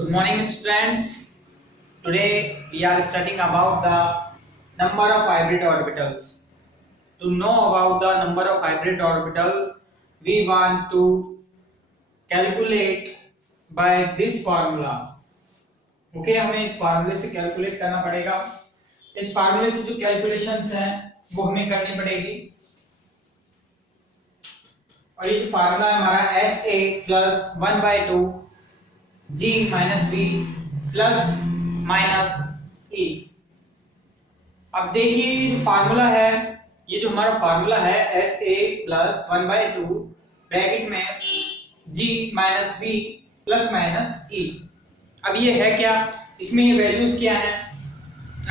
Good morning, students. Today we are studying about the number of hybrid orbitals. To know about the number of hybrid orbitals, we want to calculate by this formula. Okay, हमें इस फार्मूले से calculate करना पड़ेगा. इस फार्मूले से जो कैलकुलेशंस हैं वो हमें करनी पड़ेगी. और ये जो फार्मूला है हमारा SA plus 1/2 G minus B plus minus E. अब देखिए ये जो फार्मूला है, ये जो हमारा फार्मूला है SA प्लस 1/2 ब्रैकेट में G minus B plus minus E. अब ये है क्या, इसमें ये वैल्यूज क्या हैं,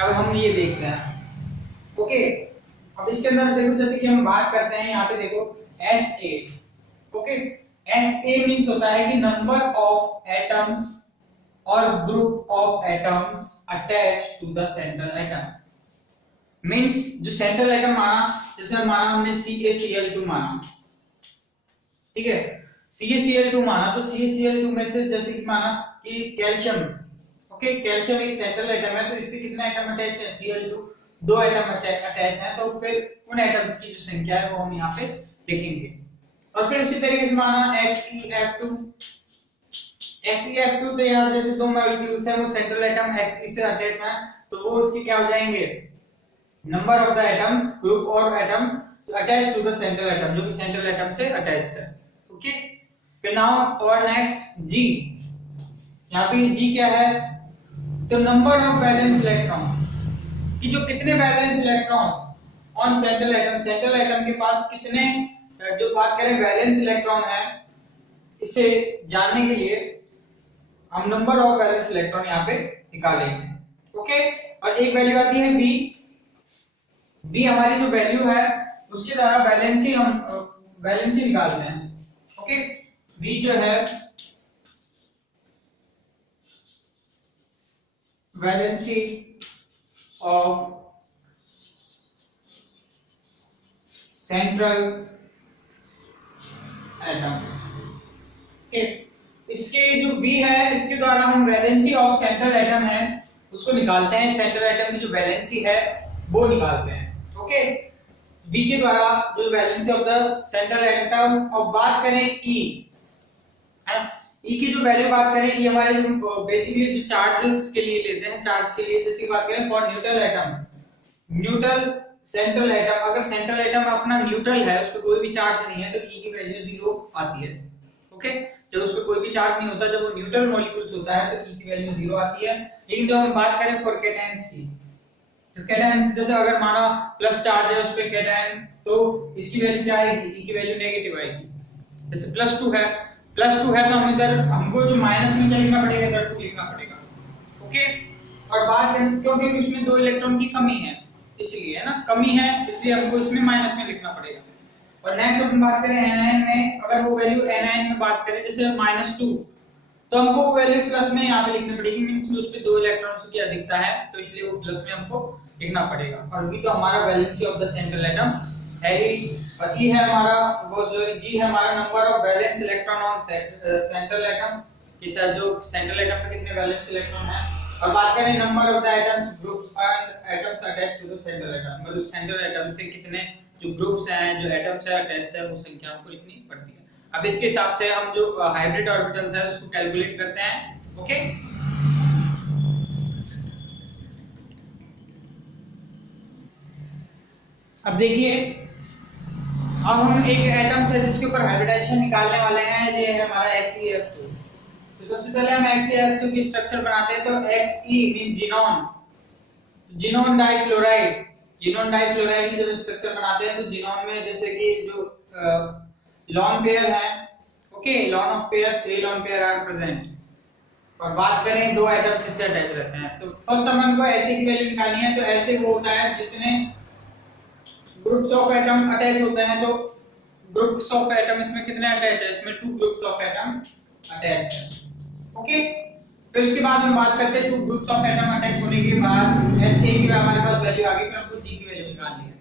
अब हम ये देखते हैं. ओके, अब इसके अंदर देखो जैसे कि हम बात करते हैं यहाँ पे देखो SA. ओके, SA मींस होता है कि नंबर ऑफ एटम्स और group of atoms attached to the central atom. Means जो सेंट्रल एटम माना, जैसे माना हमने CaCl2 माना, ठीक है, CaCl2 माना तो CaCl2 में से जैसे कि माना कि कैल्शियम. ओके, कैल्शियम एक सेंट्रल एटम है तो इससे कितने एटम अटैच है, Cl2 दो एटम अटैच हैं, तो फिर उन एटम्स की जो संख्या है वो हम यहाँ पे लिखेंगे. और फिर उसी तरीके से माना XeF2. XeF2 तो यहाँ जैसे दो मॉलिक्यूल्स हैं वो सेंट्रल एटम Xe से अटैच हैं, तो वो उसके क्या हो जाएंगे, number of the atoms, group और atoms attached to the central atom, जो कि सेंट्रल एटम से अटैच्ड है. ओके, फिर नाउ और नेक्स्ट G. यहाँ पे G क्या है, तो नंबर ऑफ वैलेंस इलेक्ट्रॉन, कि जो कितने valence electron on central atom, central atom के पास कितने, जो बात करें वैलेंस इलेक्ट्रॉन है, इसे जानने के लिए हम नंबर ऑफ वैलेंस इलेक्ट्रॉन यहाँ पे निकालेंगे. ओके, और एक वैल्यू आती है V हमारी जो वैल्यू है उसके द्वारा वैलेंसी हम वैलेंसी निकालते हैं. ओके, V जो है valency of central atom. Okay, इसके जो V है इसके द्वारा हम वैलेंसी ऑफ सेंट्रल एटम है उसको निकालते हैं, सेंट्रल एटम की जो वैलेंसी है वो निकालते हैं. ओके, V के द्वारा जो valency of the central atom. और बात करें E है, E की जो वैल्यू बात करें, E हमारे जो बेसिकली जो चार्जेस के लिए लेते हैं, चार्ज के लिए, जैसे बात करें for neutral atom, neutral central atom, अगर सेंट्रल एटम अपना न्यूट्रल है, उस पर कोई भी चार्ज नहीं है, तो E की वैल्यू 0 आती है. ओके, जब उस पर कोई भी चार्ज नहीं होता, जब वो न्यूट्रल मॉलिक्यूल्स होता है तो E की वैल्यू 0 आती है. लेकिन जब हम बात करें फॉर कैटायंस की, तो कैटायंस जैसे अगर माना प्लस चार्ज है उस पे कैटायन, तो इसकी वैल्यू क्या आएगी, E की वैल्यू नेगेटिव आएगी. जैसे +2 है, तो हम इधर हमको जो माइनस में क्या लिखना पड़ेगा, इधर 2 लिखना पड़ेगा. ओके, और बात करें क्योंकि इसमें 2 इलेक्ट्रॉन की कमी है, इसलिए है ना, कमी है इसलिए हमको इसमें माइनस में लिखना पड़ेगा. और नेक्स्ट अपन बात करें एनायन में, अगर वो वैल्यू एनायन में बात करें जैसे -2, तो हमको वो वैल्यू प्लस में यहाँ पे लिखनी पड़ेगी. मींस उस पे 2 इलेक्ट्रॉन्स की अधिकता है तो इसलिए वो प्लस में हमको लिखना पड़ेगा. और V तो हमारा valency of the central atom है ही, और E है हमारा वो G है हमारा number of valence electron on central atom, कि सर जो सेंट्रल एटम पे कितने वैलेंस इलेक्ट्रॉन है. और बात करें number of the atoms, groups and atoms attached to the central atom, मतलब सेंट्रल एटम से कितने जो ग्रुप्स हैं, जो एटम्स है अटैच्ड है, वो संख्या हमको लिखनी पड़ती है. अब इसके हिसाब से हम जो हाइब्रिड ऑर्बिटल्स है उसको कैलकुलेट करते हैं. ओके, अब देखिए, अब हम एक एटम से जिसके ऊपर हाइब्रिडाइजेशन निकालने वाले हैं, ये है हमारा XeF2. तो सबसे पहले हम XeF2 की स्ट्रक्चर बनाते हैं. तो Xe means xenon, xenon difluoride, xenon difluoride की जब स्ट्रक्चर बनाते हैं तो जीनोन में जैसे कि जो लॉन पेयर है, okay, lone of pair 3 lone pair are present. और बात करें 2 एटम्स इससे अटैच रहते हैं, तो फर्स्ट हम इनको ऐसे की वैल्यू निकालनी है. तो ऐसे वो होता है जितने ग्रुप्स ऑफ एटम अटैच होते हैं, तो ग्रुप्स ऑफ एटम इसमें कितने अटैच है, इसमें 2 ग्रुप्स ऑफ एटम अटैच है. ओके, फिर उसके बाद हम बात करते हैं 2 ग्रुप्स ऑफ एटम अटैच होने के बाद SA की हमारे पास वैल्यू आ गई. फिर हमको G की वैल्यू निकालनी है.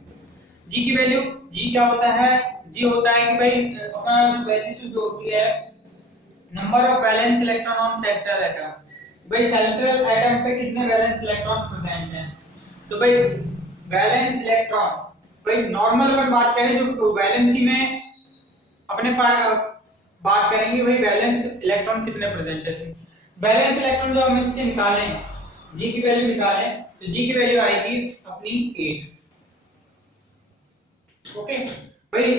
G की वैल्यू, G क्या होता है, G होता है कि भाई अपना जो वैल्यू जो होती है number of valence electron on central atom, भाई सेंट्रल एटम पे कितने वैलेंस इलेक्ट्रॉन प्रेजेंट हैं। तो भाई वैलेंस इलेक्ट्रॉन, भाई नॉर्मल पर बात करें जो वैलेंसी में अपने बात करेंगे भाई वैलेंस इलेक्ट्रॉन कितने प्रेजेंट है। वैलेंस इलेक्ट्रॉन जो हम इसके निकालें, जी की वैल्यू निकालें, तो जी की वैल्यू आएगी अपनी 8। ओके भाई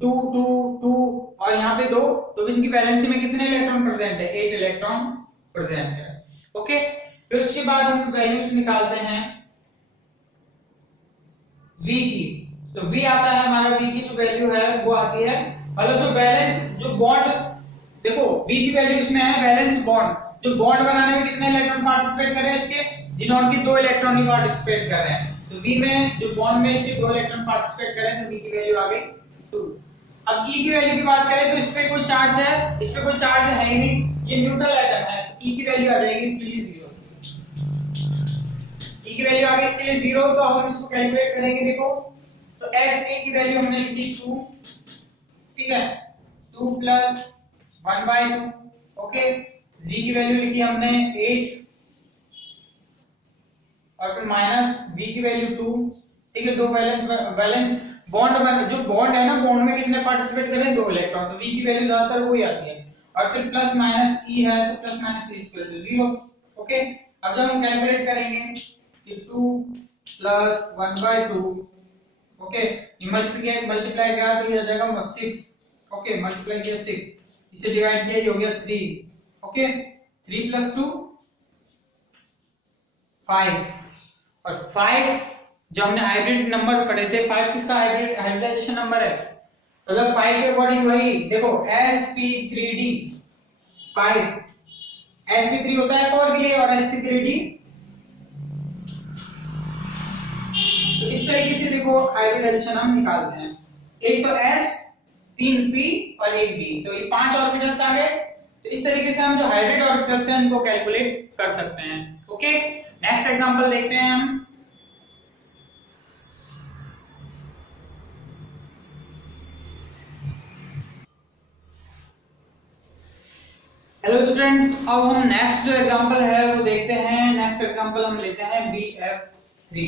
2 2 2 और यहाँ पे 2, तो इनकी वैलेंसी में कितने इलेक्ट्रॉन प्रेजेंट है, 8 इलेक्ट्रॉन प्रेजेंट है। ओके फिर उसके बाद हम वैल्यूज निकालते हैं V की। तो V आता है हमारा, V की जो वैल्यू है वो आती है, मतलब जो बैलेंस जो बॉन्ड, देखो V की वैल्यू इसमें है बैलेंस बॉन्ड, जो बॉन्ड बनाने में कितने इलेक्ट्रॉन पार्टिसिपेट कर रहे हैं इसके, जिनॉन की 2 इलेक्ट्रॉन ही पार्टिसिपेट कर रहे हैं। तो V में जो बॉन्ड में इसके 2 इलेक्ट्रॉन पार्टिसिपेट कर रहे हैं, तो V की वैल्यू आ गई 2। अब E की वैल्यू की बात करें तो इस पे कोई चार्ज है, इस पे कोई चार्ज है ही नहीं, ये न्यूट्रल एटम है, तो E की वैल्यू आ जाएगी इसके लिए 0। E की वैल्यू आ गई इसके लिए 0, तो हम इसको कैलकुलेट करेंगे। देखो तो SA की वैल्यू हमने लिखी 2, ठीक है, 2 प्लस 1/2। ओके G की वैल्यू लिखी हमने 8 और फिर माइनस V की वैल्यू 2, ठीक है। दो बैलेंस बॉन्ड जो बॉन्ड है ना, बॉन्ड में कितने पार्टिसिपेट कर रहे हैं, 2 इलेक्ट्रॉन, तो V की वैल्यू ज्यादातर वही आती है। और फिर प्लस माइनस E है, तो plus minus E equal to 0। Okay अब जब हम कैलकुलेट करेंगे कि 2 प्लस 1/2, ओके ये मल्टीप्लाई किया तो ये आ जाएगा 6। ओके मल्टीप्लाई किया 6, इसे डिवाइड किया ये हो गया 3। ओके 3 प्लस 2 5, और 5 जो हमने हाइब्रिड नंबर पढ़े थे, 5 किसका हाइब्रिडाइजेशन नंबर है, मतलब 5 के अकॉर्डिंग वही देखो sp3d 5, sp3 होता है 4 के लिए और sp3d, तो इस तरीके से देखो हाइब्रिडाइजेशन हम निकालते हैं। एक तो s 3p और एक d, तो ये 5 ऑर्बिटल्स आ गए। तो इस तरीके से हम जो हाइब्रिड ऑर्बिटल्स हैं उनको कैलकुलेट कर सकते हैं। ओके नेक्स्ट एग्जांपल देखते हैं हम। हेलो स्टूडेंट, अब हम नेक्स्ट जो एग्जांपल है वो देखते हैं। नेक्स्ट एग्जांपल हम लेते हैं BF3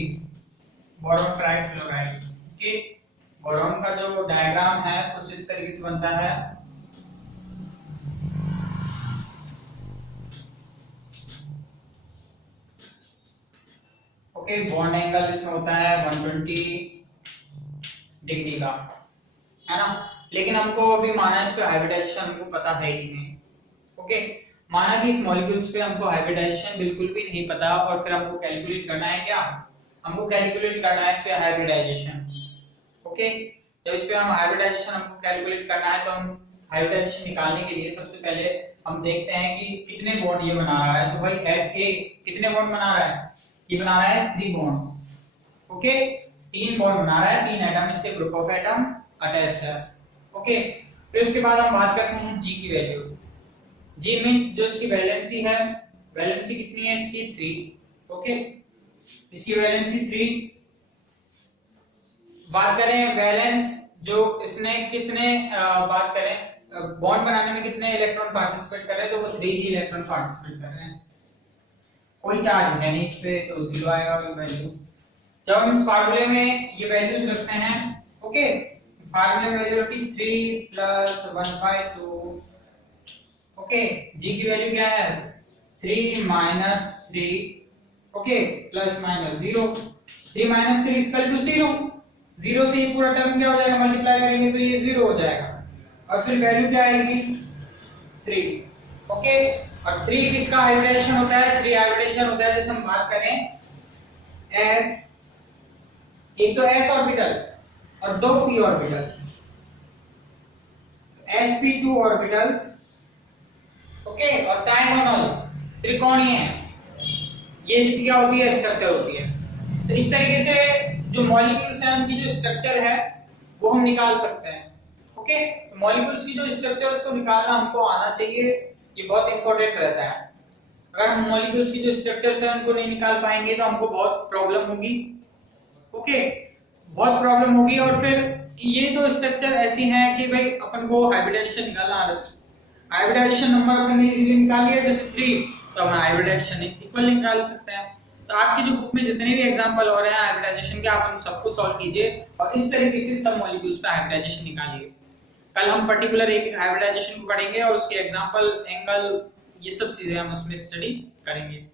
boron trifluoride. Okay boron का जो डायग्राम है कुछ इस तरीके से बनता है। ओके बॉन्ड एंगल इसमें होता है 120 डिग्री का, है ना। लेकिन हमको अभी माना इस पे हाइब्रिडाइजेशन हमको पता है ही नहीं। ओके माना कि इस मॉलिक्यूल्स पे हमको हाइब्रिडाइजेशन बिल्कुल भी नहीं पता, और फिर हमको कैलकुलेट करना है क्या, हमको कैलकुलेट करना है इस पे हाइब्रिडाइजेशन। ओके जब इस पे हम हाइब्रिडाइजेशन हमको कैलकुलेट करना है, तो हम हाइब्रिडाइजेशन निकालने के लिए सबसे पहले हम देखते हैं कि कितने बॉन्ड ये बना रहा है। तो भाई SA कितने बॉन्ड बना रहा है, ये बना रहा है 3 बॉन्ड। ओके 3 बॉन्ड बना रहा है, 3 एटम इससे ग्रुप ऑफ एटम अटैच्ड है। ओके फिर उसके बाद हम बात करते हैं G की वैल्यू। G मींस जो इसकी वैलेंसी है, वैलेंसी कितनी है इसकी 3। ओके इसकी वैलेंसी 3। बात करें वैलेंस जो इसने कितने बात करें बॉन्ड बनाने में कितने इलेक्ट्रॉन पार्टिसिपेट कर रहे हैं, तो वो 3 ही इलेक्ट्रॉन पार्टिसिपेट कर रहे हैं, कोई चार्ज है नहीं इस पे, तो 0 आएगा ये वैल्यू। जब हम इस फार्मूले में ये वैल्यूज रखते हैं, ओके फार्मूले में वैल्यू रखी 3 प्लस 1/2। ओके G की वैल्यू क्या है 3 minus 3, okay plus minus 0। 3 minus 3 equal to 0। 0 से ये पूरा टर्म क्या हो जाएगा, मल्टीप्लाई करेंगे तो ये 0 हो जाएगा, और फिर वैल्यू क्या आएगी 3। ओके और 3 किसका हाइब्रिडाइजेशन होता है, 3 हाइब्रिडाइजेशन होता है जैसे हम बात करें s, एक तो s ऑर्बिटल और 2 p orbital, sp2 orbitals. Okay और ट्रायंगोनल त्रिकोणीय है, ये इसकी क्या होती है स्ट्रक्चर होती है। तो इस तरीके से जो मॉलिक्यूल्स हैं उनकी जो स्ट्रक्चर है वो हम निकाल सकते हैं। ओके मॉलिक्यूल्स की जो स्ट्रक्चर्स को निकालना हमको आना चाहिए, ये बहुत इंपॉर्टेंट रहता है। अगर हम मॉलिक्यूल्स की जो स्ट्रक्चर्स है उनको नहीं निकाल पाएंगे तो हमको बहुत प्रॉब्लम होगी। ओके बहुत प्रॉब्लम होगी, और फिर ये तो स्ट्रक्चर ऐसी हैं कि भाई अपन को हाइब्रिडाइजेशन निकालना आना चाहिए। हाइब्रिडाइजेशन नंबर अपन ने इजीली निकाल लिया जैसे 3, तो हम हाइब्रिडाइजेशन इक्वल निकाल सकते हैं। तो आपकी जो बुक में जितने भी एग्जांपल हो रहे हैं हाइब्रिडाइजेशन के, आप उन सबको सॉल्व कीजिए और इस तरीके से सब मॉलिक्यूल्स पे हाइब्रिडाइजेशन निकालिए। कल हम पर्टिकुलर एक हाइब्रिडाइजेशन को पढ़ेंगे और उसके एग्जांपल, एंगल, ये सब चीजें हम उसमें स्टडी करेंगे।